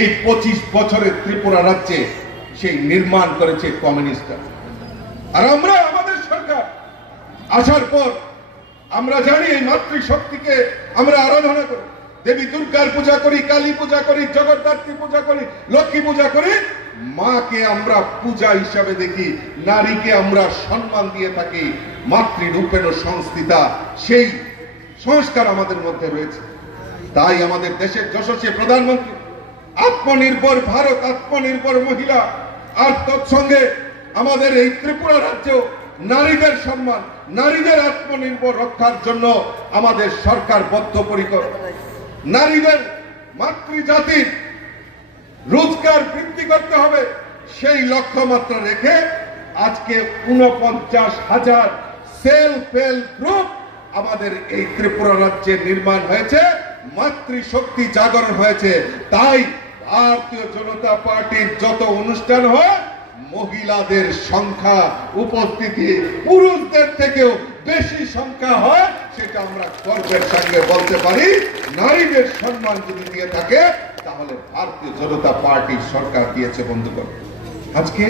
এই 25 বছরের ত্রিপুরা রাজ্যে সেই নির্মাণ করেছে কমিউনিস্টরা। আর আমরা আমাদের সরকার আসার পর আমরা জানি এই মাতৃশক্তিকে আমরা আরাধনা করি, দেবী দুর্গার পূজা করি, কালী পূজা করি, জগদ্ধাত্রী পূজা করি, লক্ষ্মী পূজা করি। মাকে আমরা পূজা হিসাবে দেখি, নারীকে আমরা সম্মান দিয়ে থাকি। মাতৃরূপেণ সংস্থিতা, সেই সংস্কার আমাদের মধ্যে রয়েছে। তাই আমাদের দেশের যশস্বী প্রধানমন্ত্রী আত্মনির্ভর ভারত, আত্মনির্ভর মহিলা, আর তৎসঙ্গে আমাদের এই ত্রিপুরা রাজ্য নারীদের সম্মান, নারীদের আত্মনির্ভর রক্ষার জন্য আমাদের সরকার বদ্ধপরিকর। নারীদের, মাতৃজাতির রোজগার বৃদ্ধি করতে হবে, সেই লক্ষ্যমাত্রা রেখে আজকে 49,000 সেলফ হেল্প গ্রুপ আমাদের এই ত্রিপুরা রাজ্যে নির্মাণ হয়েছে, মাতৃশক্তি জাগরণ হয়েছে। তাই ভারতীয় জনতা পার্টির যত অনুষ্ঠান হয়, মহিলাদের সংখ্যা, উপস্থিতি পুরুষদের থেকেও বেশি সংখ্যা হয়, সেটা আমরা গর্বের সঙ্গে বলতে পারি। নারীদের সম্মান যদি দিয়ে থাকে, তাহলে ভারতীয় জনতা পার্টির সরকার দিয়েছে। বন্ধুগণ, আজকে